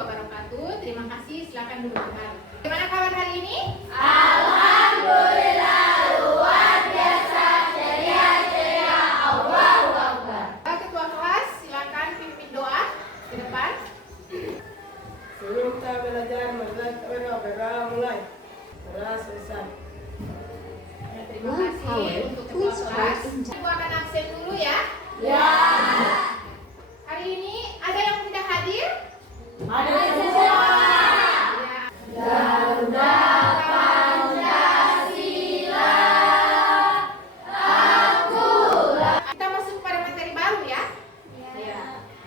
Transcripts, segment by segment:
wabarakatuh. Terima kasih, silakan duduk kembali. Bagaimana kabar hari ini? Alhamdulillah luar biasa, ceria, Allahu Akbar. Ketua kelas, silakan pimpin doa ke depan. Sebelum kita belajar, marilah mulai. Selesai. Terima kasih untuk ketua kelas. Ibu akan absen dulu ya. Ya. Hari ini ada yang tidak hadir? Ada semua. Ya. Garuda Pancasila. Akulah. Kita masuk pada materi baru ya. Ya.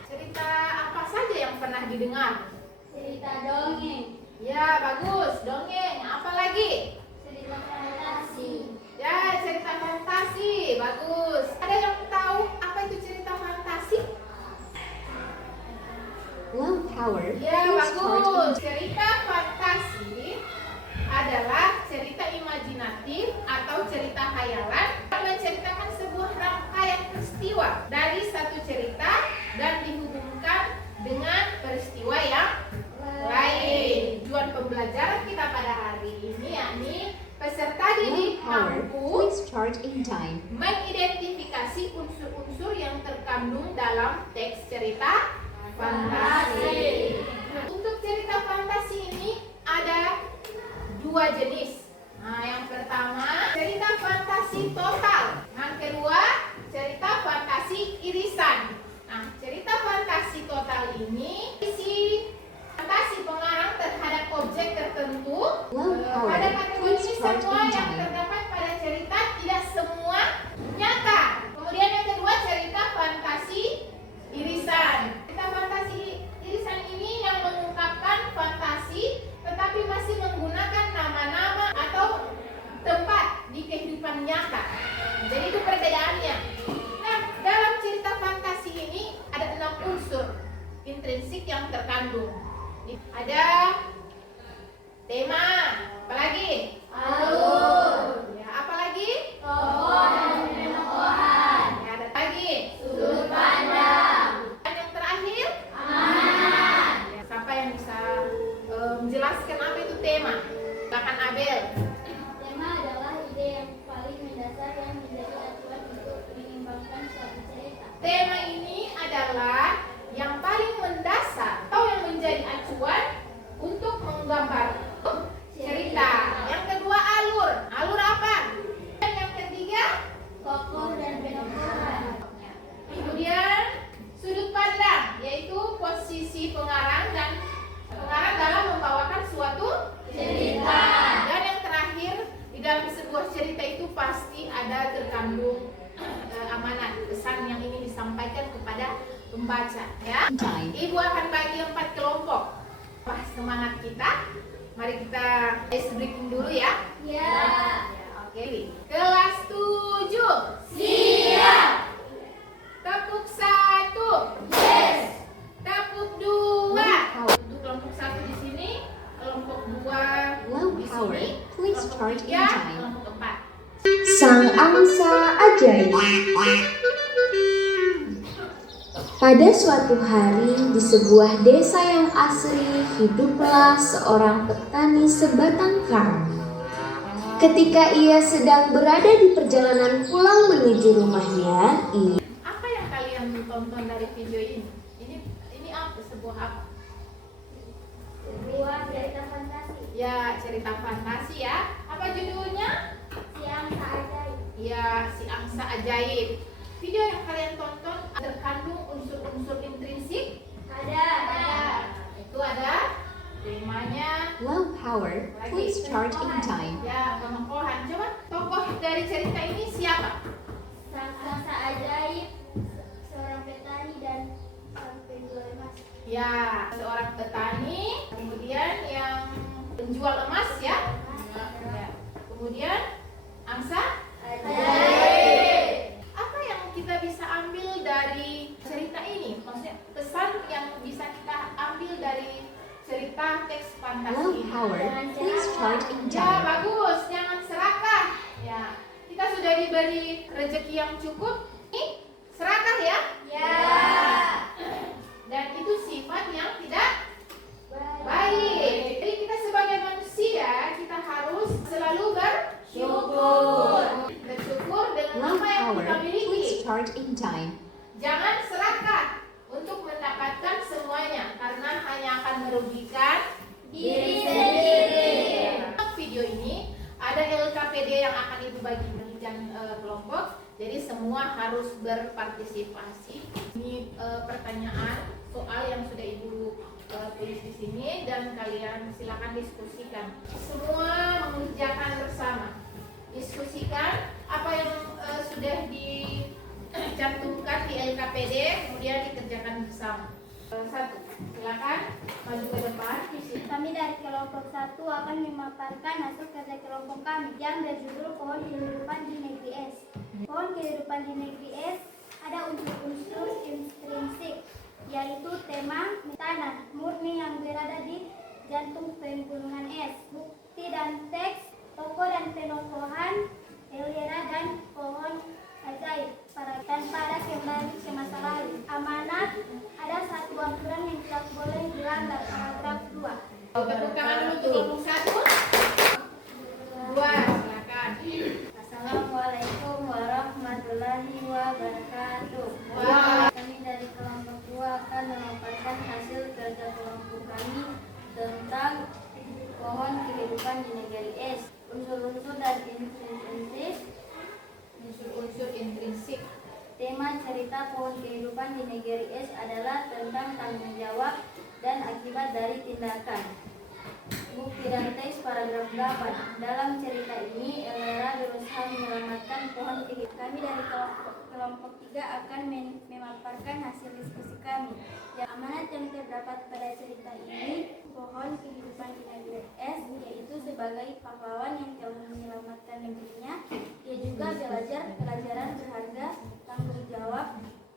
Cerita apa saja yang pernah didengar? Cerita dongeng. Ya, bagus. Dongeng. Apa lagi? Cerita fantasi. Ya, cerita fantasi. Bagus. Ada yang tahu apa itu cerita fantasi? Love Power. Ya, Please charge bagus. Cerita fantasi adalah cerita imajinatif atau cerita khayalan yang menceritakan sebuah rangkaian peristiwa dari satu cerita dan dihubungkan dengan peristiwa yang lain. Tujuan pembelajaran kita pada hari ini yakni peserta didik Love Power. mampu Please charge in time. mengidentifikasi unsur-unsur yang terkandung dalam teks cerita fantasi. Nah, untuk cerita fantasi ini ada dua jenis. Nah, yang pertama cerita fantasi total. Yang kedua cerita fantasi irisan. Nah, cerita fantasi total ini isi fantasi pengarang terhadap objek tertentu. Love Power. Pada kategori Please ini charge semua in yang time. terdapat pada cerita tidak semua nyata. Kemudian yang kedua cerita fantasi irisan. Cerita fantasi irisan ini yang mengungkapkan fantasi tetapi masih menggunakan nama-nama atau tempat di kehidupan nyata. Jadi itu perbedaannya. Nah, dalam cerita fantasi ini ada 6 unsur intrinsik yang terkandung. Ada tema, apalagi? Alur. Ya, apalagi? Tokoh dan penokohan. Ya, ada lagi. Sudut pandang. Dan yang terakhir? Amanat. Ya, siapa yang bisa menjelaskan apa itu tema? Silakan Abel. Tema adalah ide yang paling mendasar yang menjadi acuan untuk menyimpangkan suatu cerita. Tema ini adalah yang paling mendasar atau yang menjadi acuan untuk menggambar cerita. Yang kedua alur. Alur apa? Dan yang ketiga Tokoh dan penokohan. kemudian sudut pandang, yaitu posisi pengarang dalam membawakan suatu Cerita. Dan yang terakhir, di dalam sebuah cerita itu pasti ada terkandung amanat, pesan yang ingin disampaikan kepada pembaca. Ya, Time. Ibu akan bagi 4 kelompok. Wah, semangat kita. Mari kita ice breaking dulu ya. Ya. Oke. Kelas 7. Siap. Tepuk 1. Yes. Tepuk 2. Love Power. Untuk kelompok 1 di sini, kelompok 2 Love di Power. sini, Please kelompok charge in 3, time. kelompok 4. Sang angsa ajaib. Pada suatu hari di sebuah desa yang asri hiduplah seorang petani sebatang kara. Ketika ia sedang berada di perjalanan pulang menuju rumahnya, Apa yang kalian tonton dari video ini? Ini apa? Sebuah apa? Sebuah cerita fantasi. Ya, cerita fantasi ya. Apa judulnya? Si angsa ajaib. Ya, Si Angsa Ajaib. Video yang kalian tonton terkandung unsur-unsur intrinsik. Ada. Itu ada temanya. Love Power. Please charge in time. Ya, penokohan. Coba tokoh dari cerita ini siapa? Sang angsa ajaib, seorang petani dan sang penjual emas. Ya, seorang petani, kemudian yang penjual emas ya. Ya. Kemudian angsa Ajaib. Apa yang kita bisa ambil dari cerita ini? Maksudnya pesan yang bisa kita ambil dari cerita teks fantasi Love ini? Power. Please charge in Ya, time. bagus. Jangan serakah. Ya, kita sudah diberi rezeki yang cukup. Nih, serakah ya. Ya. Dan itu sifat yang tidak merugikan Diri sendiri. Video ini ada LKPD yang akan Ibu bagikan kelompok. Jadi semua harus berpartisipasi. Ini pertanyaan soal yang sudah Ibu tulis di sini dan kalian silakan diskusikan. Semua mengerjakan bersama. Diskusikan apa yang sudah dicantumkan di LKPD, kemudian dikerjakan bersama. Satu, silakan maju ke depan. Kami dari kelompok 1 akan memaparkan hasil kerja kelompok kami yang berjudul Pohon Kehidupan di Negeri S. Pohon kehidupan di negeri S ada unsur-unsur intrinsik, yaitu tema tanah murni yang berada di jantung pegunungan es, bukti dan teks, tokoh dan penokohan, elera dan pohon ajaib, tanpa ada kembali ke masa lalu. Amanat, ada satu aturan yang tidak boleh dilanggar, paragraf 2. Tepuk tangan dulu untuk kelompok 1. 2, silakan. Assalamualaikum warahmatullahi wabarakatuh. Wah. Kami dari kelompok 2 akan memaparkan hasil kerja kelompok kami tentang pohon kehidupan di negeri es. Unsur-unsur dan intrinsik. Unsur intrinsik. Tema cerita pohon kehidupan di negeri es adalah tentang tanggung jawab dan akibat dari tindakan. Bukti dan teks paragraf 8. Dalam cerita ini, Elera berusaha menyelamatkan pohon kehidupan. Kami dari kelompok 3 akan memaparkan hasil diskusi kami. Yang amanat yang terdapat pada cerita ini, pohon kehidupan di negeri es, yaitu sebagai pahlawan yang telah menyelamatkan negerinya. Ia juga belajar pelajaran berharga, tanggung jawab,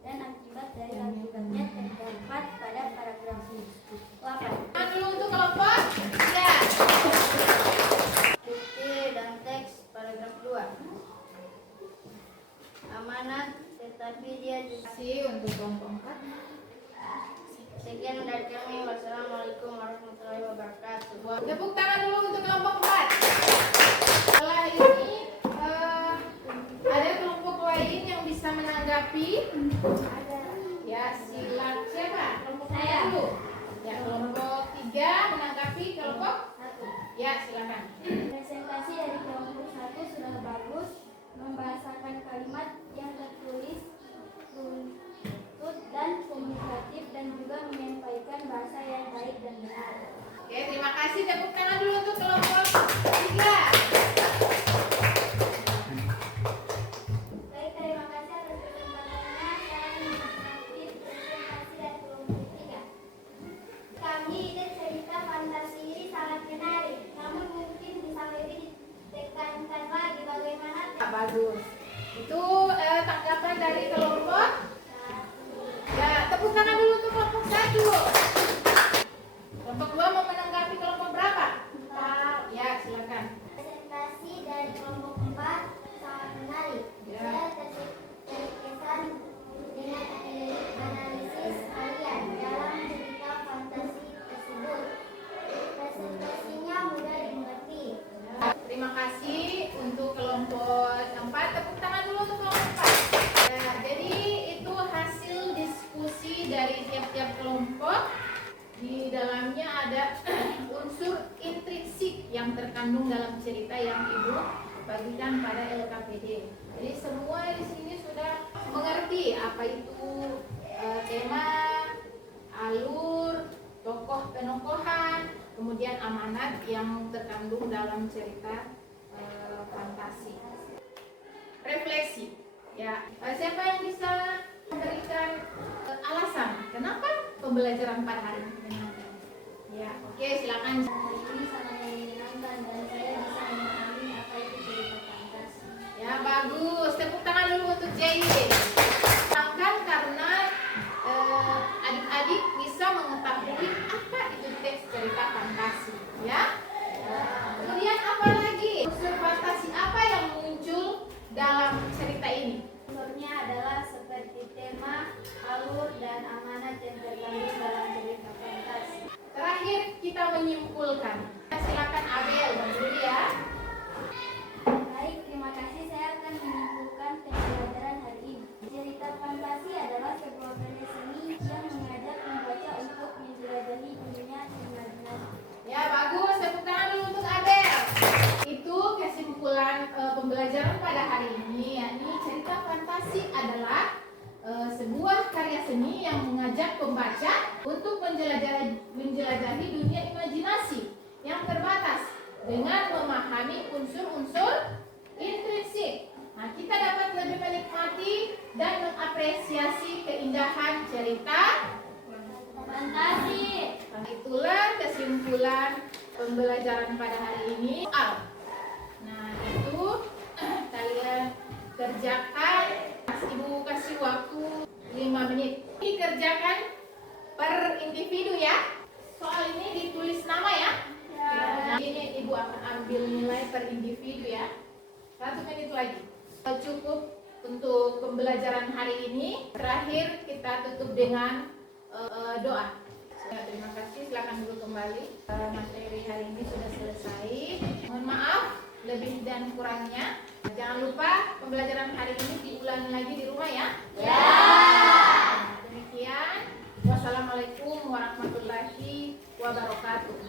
dan akibat dari akibatnya terdapat pada paragraf 8. Tangan dulu untuk kelompok 3. Bukti dan teks paragraf 2. Amanat, tetapi dia juga. Kasih untuk kelompok 4. Sekian dari kami. Wassalamualaikum warahmatullahi wabarakatuh. Tepuk tangan dulu untuk kelompok 4. Setelah ini ada kelompok lain yang bisa menanggapi. Ya, silakan. Siapa? Kelompok saya dulu. Ya, kelompok 3 menanggapi kelompok 1. Ya, silakan. Presentasi dari kelompok 1 sudah bagus, membahasakan kalimat yang tertulis runtut dan komunikatif dan juga menyampaikan bahasa yang baik dan benar. Oke, terima kasih. Tepuk tangan dulu untuk kelompok 3. Baik, terima kasih atas kesempatannya. Saya menikmati presentasi dari kelompok 3. Kami ide cerita fantasi ini sangat menarik, namun mungkin bisa lebih ditekankan lagi bagaimana. Bagus. Itu tanggapan dari kelompok. Ya, tepuk tangan dulu untuk kelompok 1. Kelompok 2 mau menanggapi kelompok berapa? 4. Ya, silakan. Presentasi dari kelompok 4 sangat menarik. Ya. Saya terkesan dengan analisis kalian dalam cerita fantasi tersebut. Presentasinya mudah dimengerti. Terima kasih untuk kelompok 4. Tepuk tangan dulu untuk kelompok 4. Ya, jadi itu hasil diskusi dari tiap-tiap kelompok. Di dalamnya ada unsur intrinsik yang terkandung dalam cerita yang Ibu bagikan pada LKPD. Jadi semua di sini sudah mengerti apa itu tema, alur, tokoh penokohan, kemudian amanat yang terkandung dalam cerita fantasi. Refleksi, ya. Siapa yang bisa memberikan alasan kenapa pembelajaran pada hari ini menyenangkan? Ya, oke, silakan. Hari ini sangat menyenangkan dan saya bisa memahami apa itu cerita fantasi. Ya, bagus. Tepuk tangan dulu untuk Jaye. Menyenangkan karena adik-adik bisa mengetahui apa itu teks cerita fantasi, ya. Kemudian apa lagi? Unsur fantasi apa yang muncul dalam cerita ini? Unsurnya adalah seperti tema, alur, dan amanat yang terkandung dalam cerita fantasi. Terakhir kita menyimpulkan. Silakan Abel dulu ya. Baik, terima kasih. Saya akan menyimpulkan pembelajaran hari ini. Cerita fantasi adalah sebuah karya seni yang mengajak membaca untuk menjelajahi dunia dengan memahami unsur-unsur intrinsik. Nah, kita dapat lebih menikmati dan mengapresiasi keindahan cerita Fantasi. Itulah kesimpulan pembelajaran pada hari ini. Nah, itu kalian kerjakan. Ibu kasih waktu 5 menit. Ini kerjakan per individu ya. Soal ini ditulis nama ya. Nah, ini ibu akan ambil nilai per individu ya. 1 menit lagi. Cukup untuk pembelajaran hari ini. Terakhir kita tutup dengan doa. Terima kasih, silakan dulu kembali. Materi hari ini sudah selesai. Mohon maaf lebih dan kurangnya. Jangan lupa pembelajaran hari ini diulangi lagi di rumah ya. Demikian. Wassalamualaikum warahmatullahi wabarakatuh.